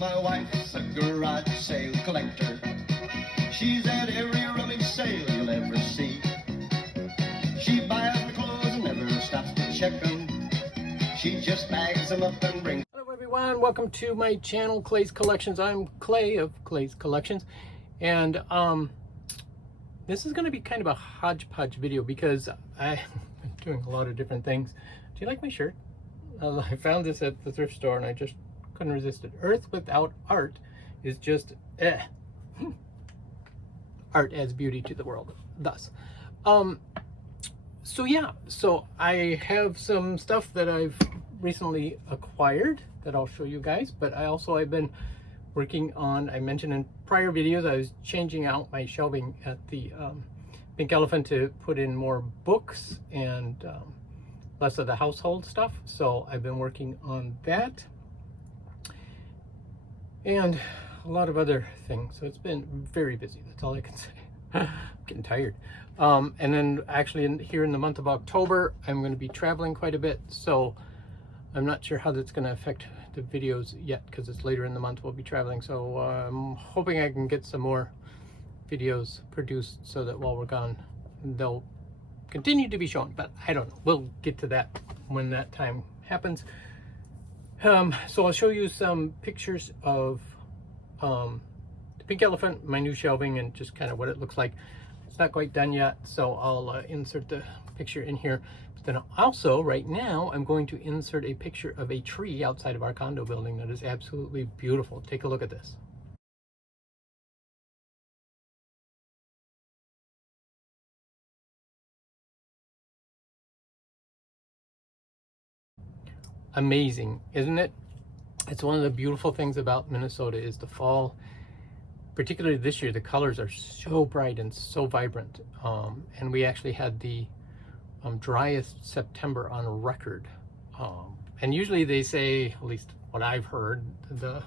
my wife's a garage sale collector. She's at every rummage sale you'll ever see. She buys the clothes and never stops to check them. She just bags them up and brings. Hello everyone, welcome to my channel, Clay's Collections. I'm Clay of Clay's Collections, and this is going to be kind of a hodgepodge video because I'm doing a lot of different things. Do you like my shirt? I found this at the thrift store and I just couldn't resist it. Earth without art is just art adds beauty to the world, thus. So yeah, so I have some stuff that I've recently acquired that I'll show you guys, but I've been working on, I mentioned in prior videos, I was changing out my shelving at the Pink Elephant to put in more books and less of the household stuff. So I've been working on that and a lot of other things. So it's been very busy. That's all I can say. I'm getting tired. And then actually here in the month of October, I'm going to be traveling quite a bit. So I'm not sure how that's going to affect the videos yet because it's later in the month we'll be traveling. So I'm hoping I can get some more videos produced so that while we're gone, they'll continue to be shown, but I don't know. We'll get to that when that time happens. So I'll show you some pictures of the Pink Elephant, my new shelving, and just kind of what it looks like. It's not quite done yet, so I'll insert the picture in here. But then also, right now, I'm going to insert a picture of a tree outside of our condo building that is absolutely beautiful. Take a look at this. Amazing, isn't it? It's one of the beautiful things about Minnesota is the fall, particularly this year. The colors are so bright and so vibrant, and we actually had the driest September on record. And usually they say, at least what I've heard, the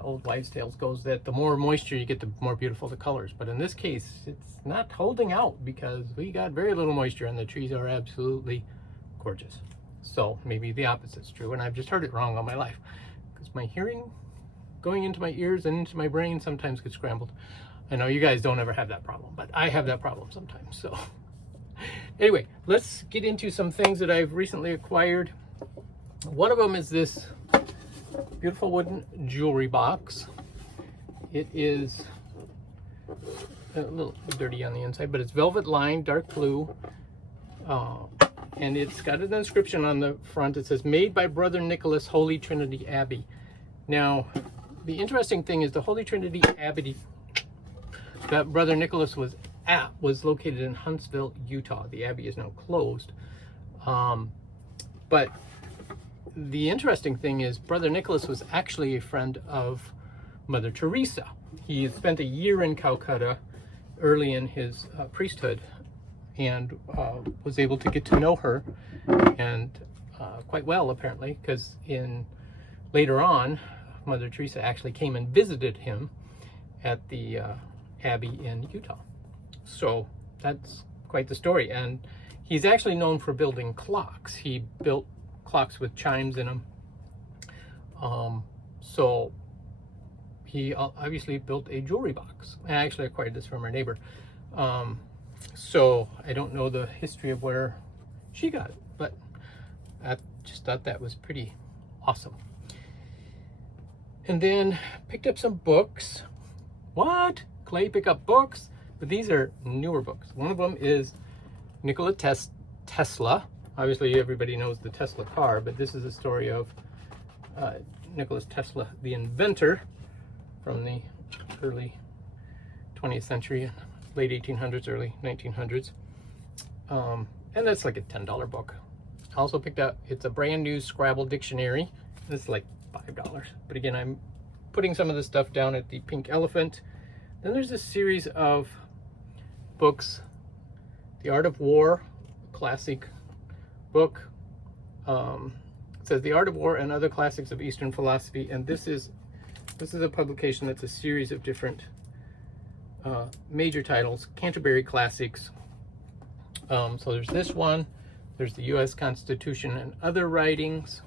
old wives' tales goes that the more moisture you get, the more beautiful the colors. But in this case, it's not holding out because we got very little moisture and the trees are absolutely gorgeous. So maybe the opposite's true, and I've just heard it wrong all my life because my hearing going into my ears and into my brain sometimes gets scrambled. I know you guys don't ever have that problem, but I have that problem sometimes. So anyway, let's get into some things that I've recently acquired. One of them is this beautiful wooden jewelry box. It is a little dirty on the inside, but it's velvet lined, dark blue. And it's got an inscription on the front. It says, made by Brother Nicholas, Holy Trinity Abbey. Now, the interesting thing is the Holy Trinity Abbey that Brother Nicholas was at was located in Huntsville, Utah. The abbey is now closed. But the interesting thing is Brother Nicholas was actually a friend of Mother Teresa. He spent a year in Calcutta early in his priesthood, and was able to get to know her and quite well, apparently, because later on Mother Teresa actually came and visited him at the abbey in Utah. So that's quite the story. And he's actually known for building clocks. He built clocks with chimes in them. So he obviously built a jewelry box. I actually acquired this from our neighbor. So I don't know the history of where she got it, but I just thought that was pretty awesome. And then picked up some books. What? Clay, pick up books? But these are newer books. One of them is Nikola Tesla. Obviously everybody knows the Tesla car, but this is a story of Nikola Tesla, the inventor, from the early 20th century, late 1800s, early 1900s. And that's like a $10 book. I also picked up, it's a brand new Scrabble dictionary. This is like $5. But again, I'm putting some of this stuff down at the Pink Elephant. Then there's a series of books. The Art of War, classic book. It says The Art of War and Other Classics of Eastern Philosophy. And this is a publication that's a series of different major titles, Canterbury Classics. So there's this one, there's the U.S. Constitution and Other Writings,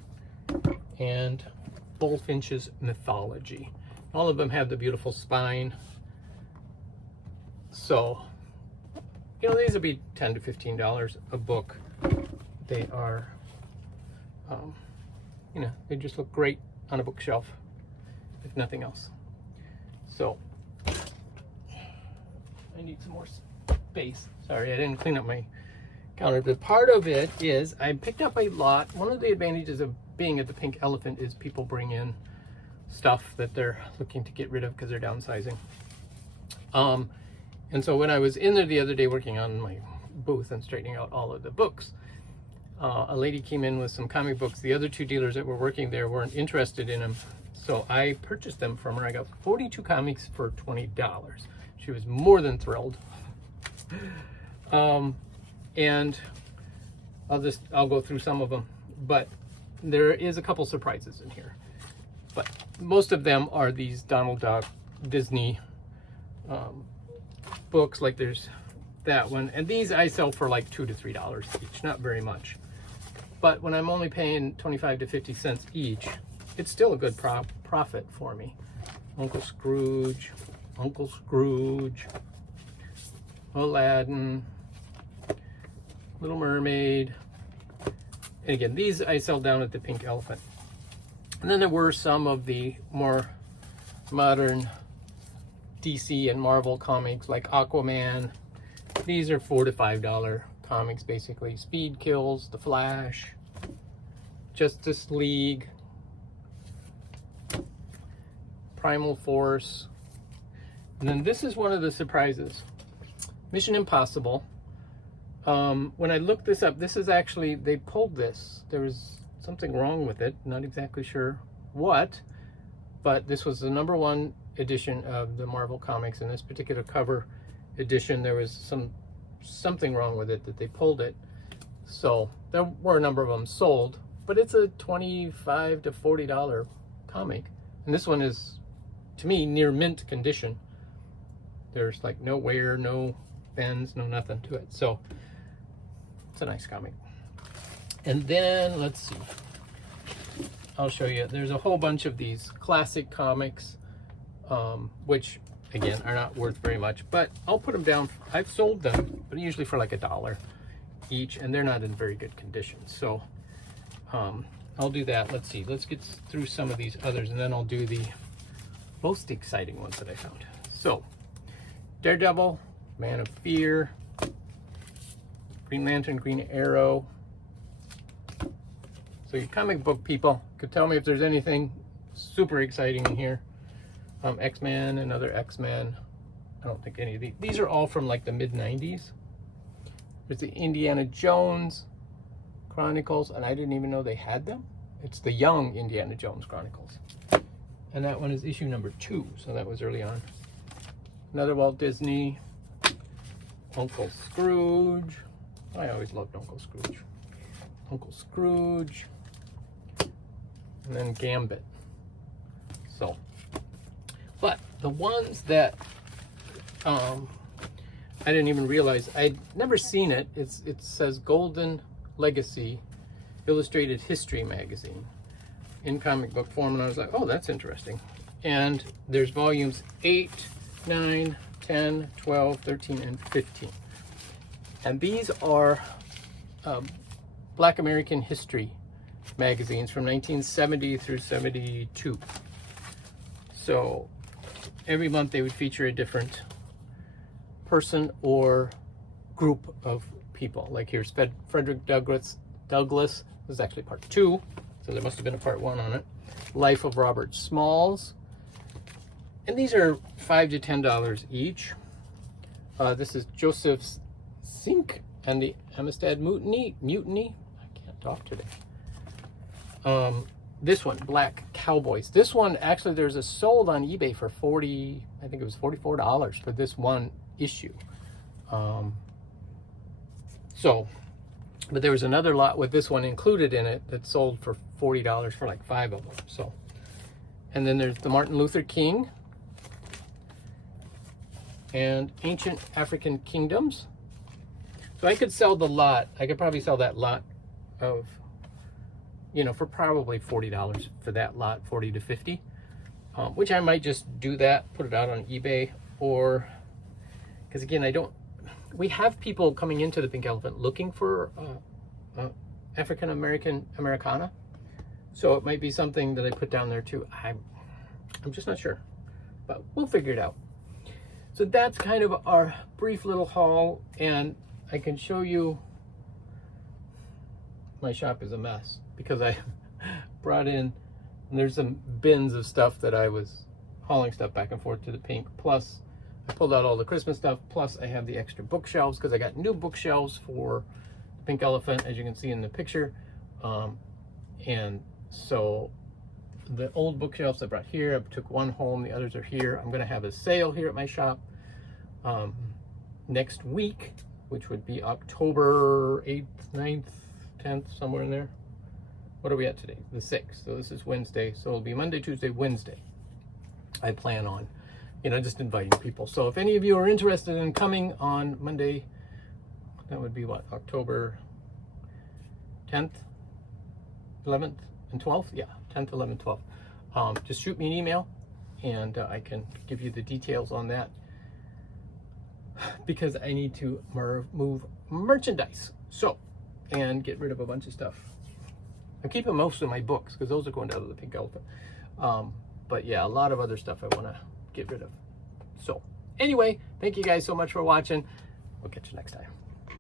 and Bullfinch's Mythology. All of them have the beautiful spine. So, you know, these would be $10 to $15 a book. They are, you know, they just look great on a bookshelf, if nothing else. So, I need some more space. Sorry, I didn't clean up my counter. But part of it is I picked up a lot. One of the advantages of being at the Pink Elephant is people bring in stuff that they're looking to get rid of because they're downsizing. And so when I was in there the other day working on my booth and straightening out all of the books, a lady came in with some comic books. The other two dealers that were working there weren't interested in them, so I purchased them from her. I got 42 comics for $20. She was more than thrilled. And I'll go through some of them, but there is a couple surprises in here. But most of them are these Donald Duck Disney books. Like there's that one, and these I sell for like $2 to $3 each, not very much. But when I'm only paying 25 to 50 cents each, it's still a good profit for me. Uncle Scrooge, Aladdin, Little Mermaid. And again, these I sell down at the Pink Elephant. And then there were some of the more modern DC and Marvel comics like Aquaman. These are $4 to $5 comics basically. Speed Kills, The Flash, Justice League, Primal Force. And then this is one of the surprises. Mission Impossible. When I looked this up, this is actually, they pulled this. There was something wrong with it. Not exactly sure what, but this was the #1 edition of the Marvel Comics. In this particular cover edition, there was something wrong with it that they pulled it. So there were a number of them sold, but it's a $25 to $40 comic. And this one is, to me, near mint condition. There's like no wear, no bends, no nothing to it. So it's a nice comic. And then let's see, I'll show you. There's a whole bunch of these classic comics, which again are not worth very much, but I'll put them down. I've sold them, but usually for like $1 each, and they're not in very good condition. So I'll do that. Let's see, let's get through some of these others, and then I'll do the most exciting ones that I found. So Daredevil, Man of Fear, Green Lantern, Green Arrow. So you comic book people could tell me if there's anything super exciting in here. X-Men, another X-Men. I don't think any of these are all from like the mid-90s. There's the Indiana Jones Chronicles, and I didn't even know they had them. It's the Young Indiana Jones Chronicles. And that one is issue #2, so that was early on. Another Walt Disney. Uncle Scrooge. I always loved Uncle Scrooge. Uncle Scrooge. And then Gambit. So, but the ones that I didn't even realize, I'd never seen it. It says Golden Legacy Illustrated History Magazine in comic book form, and I was like, oh, that's interesting. And there's volumes 8, 9, 10, 12, 13, and 15. And these are Black American history magazines from 1970 through 72. So every month they would feature a different person or group of people. Like here's Frederick Douglass. This is actually part 2, so there must have been a part 1 on it. Life of Robert Smalls. And these are $5 to $10 each. This is Joseph Sink and the Amistad Mutiny. I can't talk today. This one, Black Cowboys. This one, actually, there's a sold on eBay for $40, I think it was $44 for this one issue. But there was another lot with this one included in it that sold for $40 for like 5 of them. So, and then there's the Martin Luther King and Ancient African Kingdoms. So I could sell the lot. I could probably sell that lot of you know, for probably $40 for that lot, 40 to 50, which I might just do that, put it out on eBay, or, because again, we have people coming into the Pink Elephant looking for African American Americana, so it might be something that I put down there too. I'm just not sure, but we'll figure it out. So that's kind of our brief little haul, and I can show you. My shop is a mess because I brought in, and there's some bins of stuff that I was hauling stuff back and forth to the Pink, plus I pulled out all the Christmas stuff, plus I have the extra bookshelves because I got new bookshelves for the Pink Elephant, as you can see in the picture. And so the old bookshelves I brought here, I took one home, the others are here. I'm going to have a sale here at my shop next week, which would be October 8th, 9th, 10th, somewhere in there. What are we at today? The 6th. So this is Wednesday. So it'll be Monday, Tuesday, Wednesday. I plan on, you know, just inviting people. So if any of you are interested in coming on Monday, that would be what, October 10th, 11th, and 12th? Yeah, 10th, 11th, 12th. Just shoot me an email, and I can give you the details on that, because I need to move merchandise. So, and get rid of a bunch of stuff. I'm keeping most of my books because those are going down to the Pink Elephant. But yeah, a lot of other stuff I want to get rid of. So anyway, thank you guys so much for watching. We'll catch you next time.